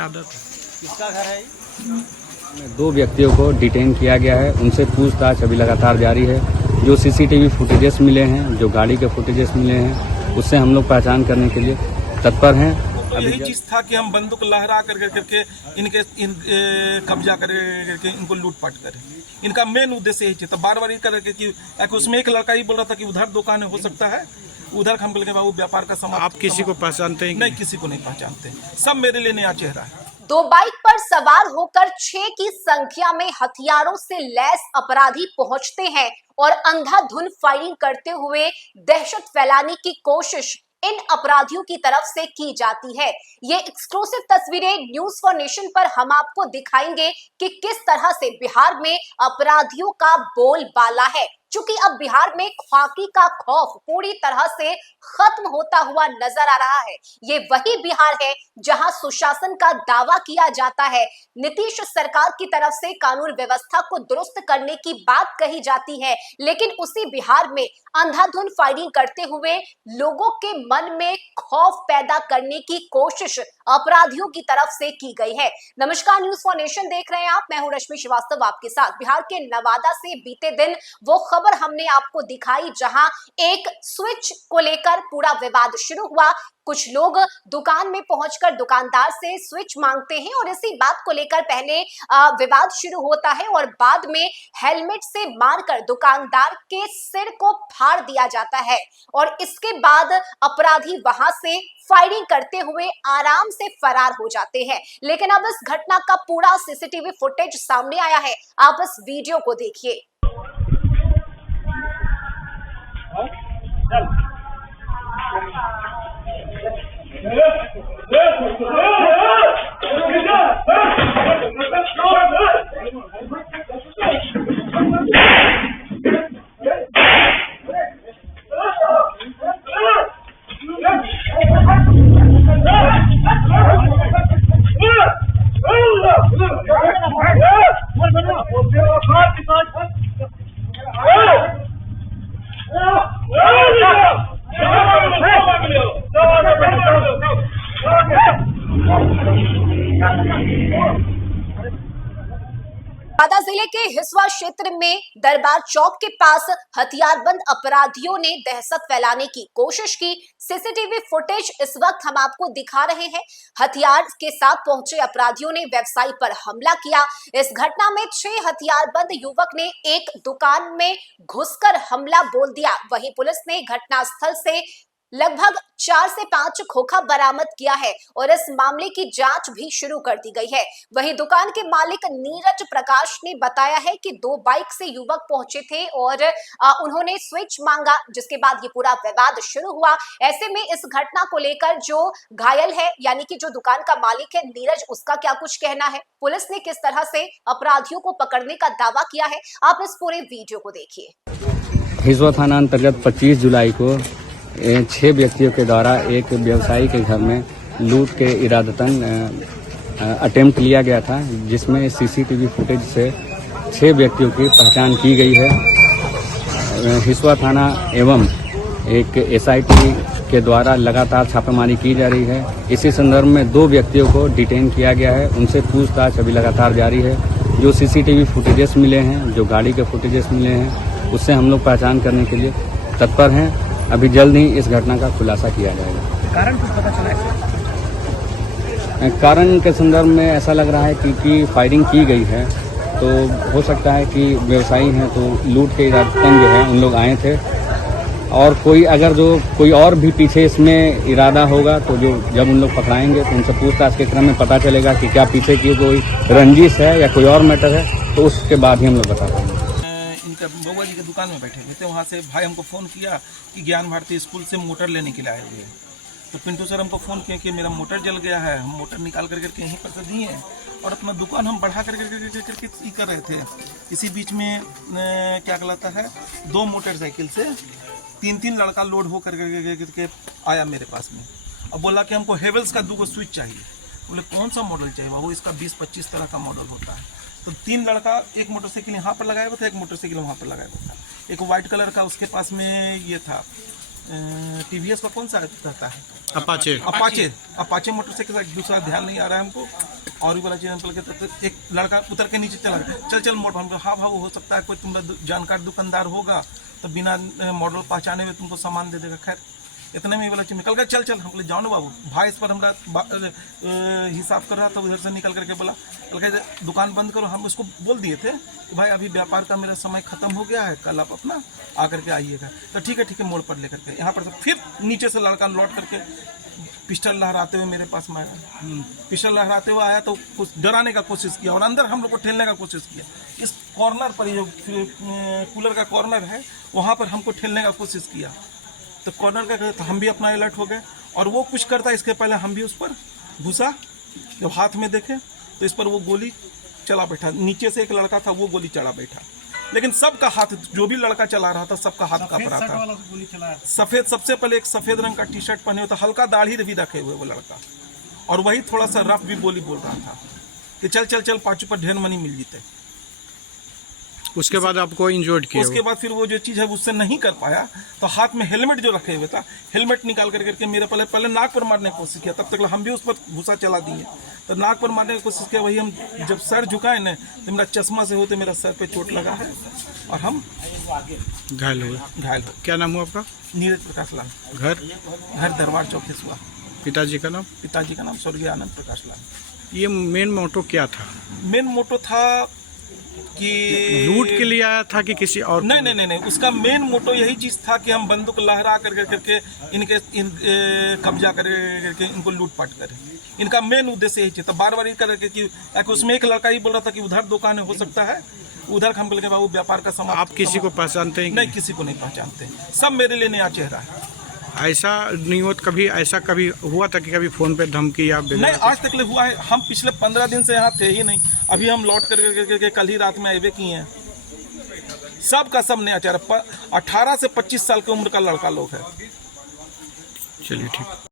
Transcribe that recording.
आदत है। किसका घर है? दो व्यक्तियों को डिटेन किया गया है, उनसे पूछताछ अभी लगातार जारी है। जो सीसीटीवी फुटेजेस मिले हैं, जो गाड़ी के फुटेजेस मिले हैं, उससे हम लोग पहचान करने के लिए तत्पर हैं। तो यही चीज था कि हम बंदूक लहरा करके इनके कब्जा करके इनको लूटपाट करें। इनका मेन उद्देश्य यही था। बार बार ये करके कि उसमें एक लड़का ही बोल रहा था कि उधर दुकान हो सकता है, उधर हम बोले बाबू व्यापार का समाप्त। आप किसी को पहचानते हैं? नहीं, किसी को नहीं पहचानते। सब मेरे लिए नया चेहरा है। दो बाइक पर सवार होकर 6 की संख्या में हथियारों से लैस अपराधी पहुंचते हैं और अंधाधुंध फायरिंग करते हुए दहशत फैलाने की कोशिश इन अपराधियों की तरफ से की जाती है। ये एक्सक्लूसिव तस्वीरें न्यूज फॉर नेशन पर हम आपको दिखाएंगे कि किस तरह से बिहार में अपराधियों का बोलबाला है। चूंकि अब बिहार में खाकी का खौफ पूरी तरह से खत्म होता हुआ नजर आ रहा है। ये वही बिहार है जहां सुशासन का दावा किया जाता है, नीतीश सरकार की तरफ से कानून व्यवस्था को दुरुस्त करने की बात कही जाती है, लेकिन उसी बिहार में अंधाधुंध फायरिंग करते हुए लोगों के मन में खौफ पैदा करने की कोशिश अपराधियों की तरफ से की गई है। नमस्कार, न्यूज फॉर नेशन देख रहे हैं आप। मैं हूं रश्मि श्रीवास्तव आपके साथ। बिहार के नवादा से बीते दिन वो खबर हमने आपको दिखाई जहां एक स्विच को लेकर पूरा विवाद शुरू हुआ। कुछ लोग दुकान में पहुंचकर दुकानदार से स्विच मांगते हैं और इसी बात को लेकर पहले विवाद शुरू होता है और बाद में हेलमेट से मारकर दुकानदार के सिर को फाड़ दिया जाता है और इसके बाद अपराधी वहां से फायरिंग करते हुए आराम से फरार हो जाते हैं। लेकिन अब इस घटना का पूरा सीसीटीवी फुटेज सामने आया है। आप इस वीडियो को देखिए। नवादा जिले के हिसुआ क्षेत्र में दरबार चौक के पास हथियारबंद अपराधियों ने दहशत फैलाने की कोशिश की। सीसीटीवी फुटेज इस वक्त हम आपको दिखा रहे हैं। हथियार के साथ पहुंचे अपराधियों ने व्यवसायी पर हमला किया। इस घटना में 6 हथियारबंद युवक ने एक दुकान में घुसकर हमला बोल दिया। वहीं पुलिस ने घटनास्थल से लगभग 4 से 5 खोखा बरामद किया है और इस मामले की जांच भी शुरू कर दी गई है। वहीं दुकान के मालिक नीरज प्रकाश ने बताया है कि 2 बाइक से युवक पहुंचे थे और उन्होंने स्विच मांगा, जिसके बाद ये पूरा विवाद शुरू हुआ। ऐसे में इस घटना को लेकर जो घायल है यानी कि जो दुकान का मालिक है नीरज, उसका क्या कुछ कहना है, पुलिस ने किस तरह से अपराधियों को पकड़ने का दावा किया है, आप इस पूरे वीडियो को देखिए। हिसुआ थाना अंतर्गत 25 जुलाई को 6 व्यक्तियों के द्वारा एक व्यवसायी के घर में लूट के इरादतन अटेम्प्ट लिया गया था, जिसमें सीसीटीवी फुटेज से 6 व्यक्तियों की पहचान की गई है। हिसुआ थाना एवं एक एसआईटी के द्वारा लगातार छापेमारी की जा रही है। इसी संदर्भ में 2 व्यक्तियों को डिटेन किया गया है, उनसे पूछताछ अभी लगातार जारी है। जो सीसीटीवी फुटेजेस मिले हैं, जो गाड़ी के फुटेजेस मिले हैं, उससे हम लोग पहचान करने के लिए तत्पर हैं। अभी जल्द ही इस घटना का खुलासा किया जाएगा। कारण कुछ पता चला है? कारण के संदर्भ में ऐसा लग रहा है कि फायरिंग की गई है, तो हो सकता है कि व्यवसायी हैं तो लूट के इरादतन जो है उन लोग आए थे, और कोई और भी पीछे इसमें इरादा होगा तो जो जब उन लोग पकड़ाएंगे तो उनसे पूछताछ के क्रम में पता चलेगा कि क्या पीछे की कोई रंजिश है या कोई और मैटर है, तो उसके बाद ही हम लोग बता पाएंगे। बउआ जी के दुकान में बैठे थे, वहाँ से भाई हमको फ़ोन किया कि ज्ञान भारती स्कूल से मोटर लेने के लिए आए हुए हैं। तो पिंटू सर हमको फ़ोन किया कि मेरा मोटर जल गया है। हम मोटर निकाल करके यहीं पर से दिए और अपना दुकान हम बढ़ा करके कर रहे थे। इसी बीच में क्या कहलाता है, 2 मोटरसाइकिल से 3 लड़का लोड हो करके आया मेरे पास में। अब बोला कि हमको हेवल्स का 2 स्विच चाहिए। बोले कौन सा मॉडल चाहिए बाबू? इसका 20-25 तरह का मॉडल होता है। तो 3 लड़का, एक मोटरसाइकिल यहाँ पर लगाया हुआ था, एक मोटरसाइकिल वहाँ पर लगाया हुआ था। एक वाइट कलर का उसके पास में ये था टीवीएस का कौन सा रहता है, अपाचे। अपाचे मोटरसाइकिल का दूसरा ध्यान नहीं आ रहा है हमको। और भी बड़ा चीज हम कहते तो एक लड़का उतर के नीचे चला गया, चल मोड़, हम हाँ भाव हो सकता है कोई तुम्हारा जानकार दुकानदार होगा तो बिना मॉडल पहचाने हुए तुमको सामान दे देगा। खैर इतने में ही वाला चीज निकल गया, चल हम बोले जाओ ना बाबू। भाई इस पर हमारा हिसाब कर रहा था, उधर से निकल करके बोला दुकान बंद करो। हम उसको बोल दिए थे कि भाई अभी व्यापार का मेरा समय खत्म हो गया है, कल आप अपना आकर के आइएगा। तो ठीक है मोड़ पर लेकर के यहाँ पर तो फिर नीचे से लड़का लौट करके पिस्टल लहराते हुए मेरे पास में आया। पिस्टल लहराते हुए आया तो कुछ डराने का कोशिश किया और अंदर हम लोग को ठेलने का कोशिश किया। इस कॉर्नर पर जो कूलर का कॉर्नर है वहाँ पर हमको ठेलने का कोशिश किया। तो कॉर्नर का तो हम भी अपना अलर्ट हो गए और वो कुछ करता इसके पहले हम भी उस पर घुसा। जब हाथ में देखे तो इस पर वो गोली चला बैठा, नीचे से एक लड़का था वो गोली चला बैठा। लेकिन सबका हाथ, जो भी लड़का चला रहा था सबका हाथ कांप रहा था। सफेद, सबसे पहले एक सफेद रंग का टी शर्ट पहने हुए था, हल्का दाढ़ी भी रखे हुए वो लड़का, और वही थोड़ा सा रफ भी बोली बोल रहा था कि चल पाँचों पर ढेर मनी मिल जीते। उसके बाद आपको इंजोर्ड किया? उसके बाद फिर वो जो चीज़ है उससे नहीं कर पाया तो हाथ में हेलमेट जो रखे हुए था, हेलमेट निकाल करके मेरे पहले नाक पर मारने की कोशिश किया। तब तक हम भी उस पर घुसा चला दिए, तो नाक पर मारने की कोशिश किया। वही हम जब सर झुकाए ना तो मेरा चश्मा से होते मेरा सर पे चोट लगा है और हम घायल हो। क्या नाम हुआ आपका? नीरज प्रकाश लाल। घर दरबार चौक हिसुआ। पिताजी का नाम? पिताजी का नाम स्वर्गीय आनंद प्रकाश लाल। ये मेन मोटो क्या था? मेन मोटो था कि लूट के लिए आया था कि किसी और? नहीं, उसका मेन मोटो यही चीज था कि हम बंदूक लहरा करके इनके कब्जा करके इनको लूटपाट करें। इनका मेन उद्देश्य यही चीज था। बार बार करके कि उसमें एक लड़का ही बोल रहा था कि उधर दुकान हो सकता है, उधर हम बोले बाबू व्यापार का समाप्त। आप किसी को पहचानते हैं? नहीं, किसी को नहीं पहचानते, सब मेरे लिए नया चेहरा है। ऐसा नहीं होता कभी? ऐसा कभी हुआ था कि कभी फोन पे धमकी या? नहीं, आज तक हुआ है। हम पिछले 15 दिन से यहाँ थे ही नहीं, अभी हम लौट करके कल ही रात में आए किए हैं। सब का सब नया चेहरा, 18 से 25 साल की उम्र का लड़का लोग है। चलिए ठीक।